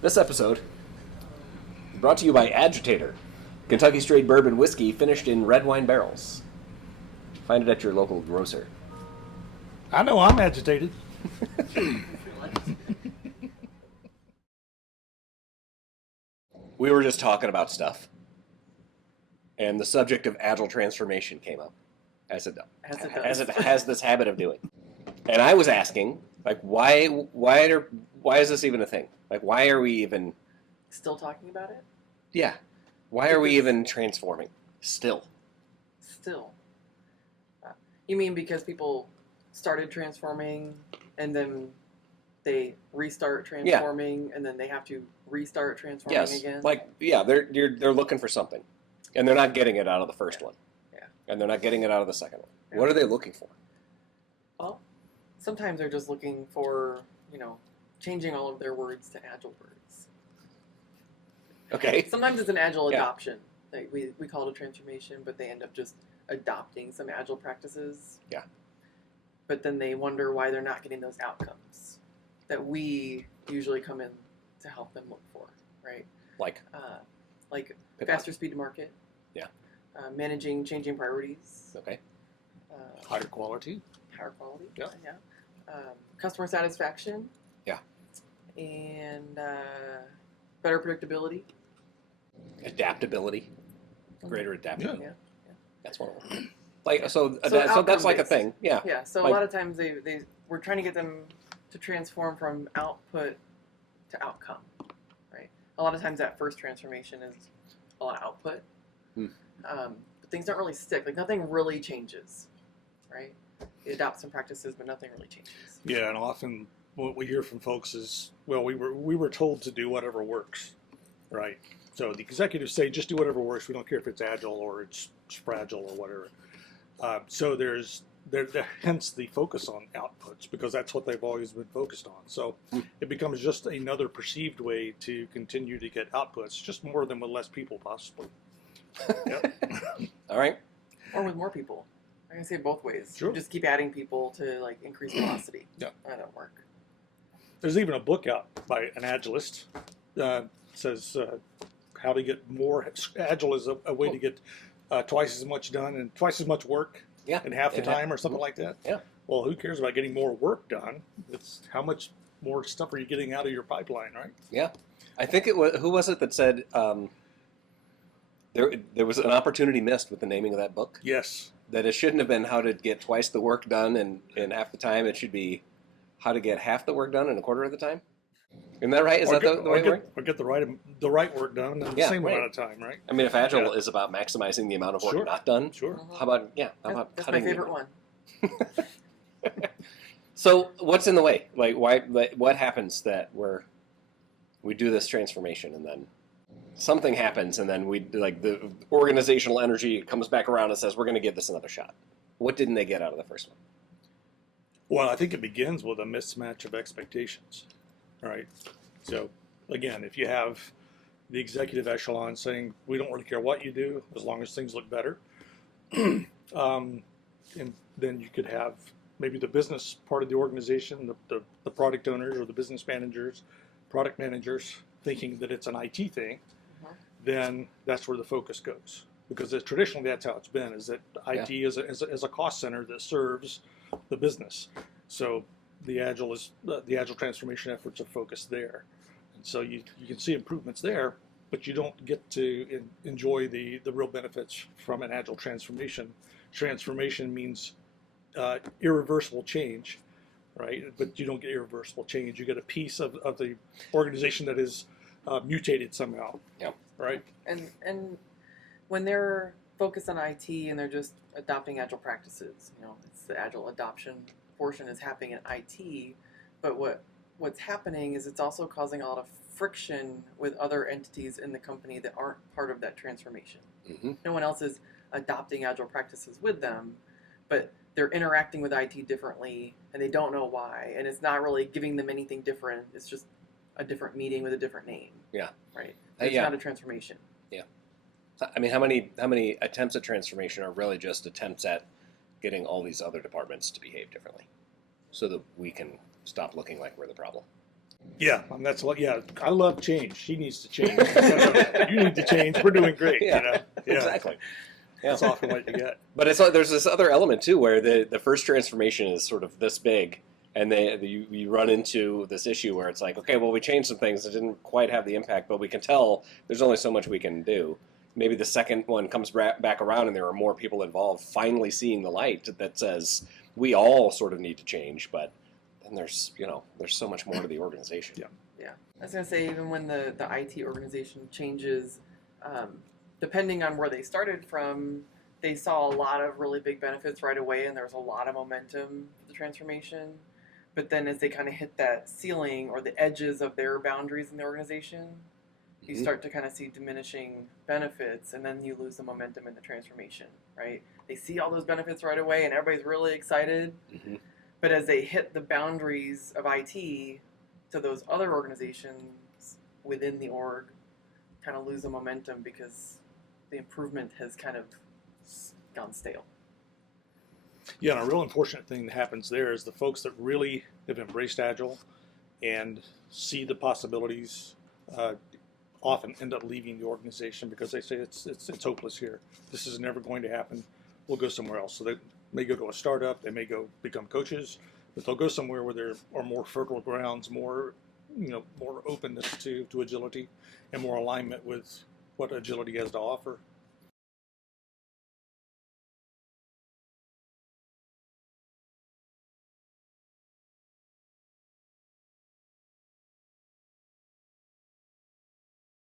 This episode is brought to you by Agitator, Kentucky straight bourbon whiskey finished in red wine barrels. Find it at your local grocer. I know I'm agitated. We were just talking about stuff, and the subject of agile transformation came up, as it has this habit of doing. And I was asking, like, why is this even a thing? Like, why are we even still talking about it? Yeah, why are we even transforming still? You mean because people started transforming and then they restart transforming and then they have to restart transforming again? They're looking for something, and they're not getting it out of the first one. Yeah. And they're not getting it out of the second one. Yeah. What are they looking for? Well, sometimes they're just looking for, changing all of their words to agile words. Okay. Sometimes it's an agile adoption. Like we call it a transformation, but they end up just adopting some agile practices. Yeah. But then they wonder why they're not getting those outcomes that we usually come in to help them look for, right? Like faster speed to market. Yeah. Managing changing priorities. Okay. Higher quality. Yeah. Customer satisfaction. Yeah. And better predictability. Adaptability. Greater adaptability. Yeah. That's one of them. So that's like a thing. Yeah. Yeah. So a lot of times we're trying to get them to transform from output to outcome, right? A lot of times that first transformation is a lot of output. But things don't really stick. Like nothing really changes, right? You adopt some practices, but nothing really changes. Yeah, and often what we hear from folks is, well, we were told to do whatever works, right? So the executives say, just do whatever works. We don't care if it's agile or it's fragile or whatever. So there's hence the focus on outputs, because that's what they've always been focused on. So it becomes just another perceived way to continue to get outputs, just more than with less people possibly. Yep. All right. Or with more people. I can say it both ways. Sure. You just keep adding people to increase velocity. Yeah. That don't work. There's even a book out by an agilist says how to get more agile is a way to get twice as much done and twice as much work in half the time or something like that. Yeah. Well, who cares about getting more work done? It's how much more stuff are you getting out of your pipeline, right? Yeah. I think it was, who was it that said there was an opportunity missed with the naming of that book? Yes. That it shouldn't have been how to get twice the work done in half the time. It should be how to get half the work done in a quarter of the time. Isn't that right? Is that the way it works? Or get the right work done in the same amount of time, right? I mean, if Agile is about maximizing the amount of work not done, how about That's cutting my favorite one. So what's in the way? Like, why? What happens that we do this transformation and then something happens and then the organizational energy comes back around and says we're going to give this another shot. What didn't they get out of the first one? Well, I think it begins with a mismatch of expectations, right? So, again, if you have the executive echelon saying, we don't really care what you do as long as things look better, and then you could have maybe the business part of the organization, the product owners or the business managers, product managers, thinking that it's an IT thing, then that's where the focus goes. Because traditionally that's how it's been, is that IT is a cost center that serves the business. So the agile transformation efforts are focused there. And so you can see improvements there, but you don't get to enjoy the real benefits from an agile transformation. Transformation means irreversible change, right? But you don't get irreversible change. You get a piece of the organization that is mutated somehow. Yeah. Right. And when they're focused on IT and they're just adopting agile practices, it's the agile adoption portion is happening in IT, but what's happening is it's also causing a lot of friction with other entities in the company that aren't part of that transformation. Mm-hmm. No one else is adopting agile practices with them, but they're interacting with IT differently and they don't know why, and it's not really giving them anything different. It's just a different meeting with a different name. Yeah. Right. It's not a transformation. Yeah. I mean, how many attempts at transformation are really just attempts at getting all these other departments to behave differently so that we can stop looking like we're the problem? Yeah, that's what. Yeah, I love change. She needs to change. You need to change. We're doing great. Yeah, You know? Yeah, exactly. Yeah. that's often what you get. But it's like there's this other element too, where the first transformation is sort of this big, and you run into this issue where it's like, okay, well, we changed some things that didn't quite have the impact, but we can tell there's only so much we can do. Maybe the second one comes back around, and there are more people involved, finally seeing the light that says we all sort of need to change, but then there's so much more to the organization. Yeah. Yeah, I was gonna say even when the IT organization changes, depending on where they started from, they saw a lot of really big benefits right away, and there was a lot of momentum for the transformation. But then as they kind of hit that ceiling or the edges of their boundaries in the organization, you start to kind of see diminishing benefits, and then you lose the momentum in the transformation, right? They see all those benefits right away, and everybody's really excited. Mm-hmm. But as they hit the boundaries of IT to those other organizations within the org, kind of lose the momentum because the improvement has kind of gone stale. Yeah, and a real unfortunate thing that happens there is the folks that really have embraced Agile and see the possibilities often end up leaving the organization because they say it's hopeless here. This is never going to happen. We'll go somewhere else. So they may go to a startup. They may go become coaches, but they'll go somewhere where there are more fertile grounds, more openness to agility, and more alignment with what agility has to offer.